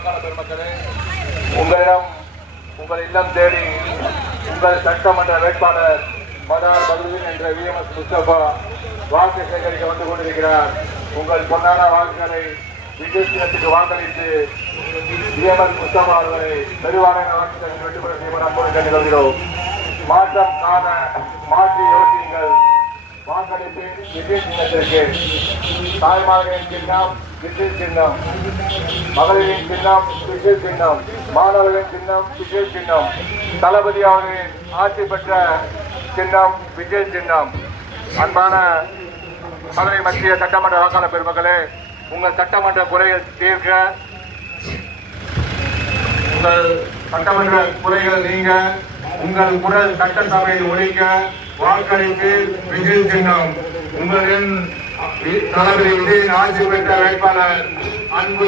வாக்காள பெருமக்களே, உங்களிடம் உங்கள் இல்லம் தேடி உங்கள் சட்டமன்ற வேட்பாளர் மதார் பதுலுதீன் என்ற விஎம்எஸ் முஸ்தபா வாக்கு சேகரிக்க வந்து கொண்டிருக்கிறார். உங்கள் பொன்னான வாக்குகளை விஜய் சின்னத்துக்கு வாக்களித்து விஎம்எஸ் முஸ்தபா அவர்களை பெருவாரியான வாக்குகளில் வெற்றி பெற செய்ய அன்போடு கேட்டுக்கொள்கிறோம். மாற்றம் காண மாற்றி யோசியுங்கள். வாக்களிப்பு விஜய் சின்னத்திற்கு. தாய்மார்களின் சின்னம் விஜய் சின்னம், மகளிரின் சின்னம் விஜய் சின்னம், மாணவர்களின் சின்னம் விஜய் சின்னம், தளபதி அவர்களின் ஆட்சி பெற்ற சின்னம் விஜய் சின்னம். அன்பான மதுரை மத்திய சட்டமன்ற வாக்காளர் பெருமக்களே, உங்கள் சட்டமன்ற குறைகள் தீர்க்க, உங்கள் சட்டமன்ற குறைகள் நீங்க, உங்கள் குரல் சட்டசபையில் ஒழிக்க வாக்களிப்பு விஜய் சின்னம். உங்களின் தளபதி விஜயின் ஆட்சி பெற்ற வேட்பாளர் அன்பு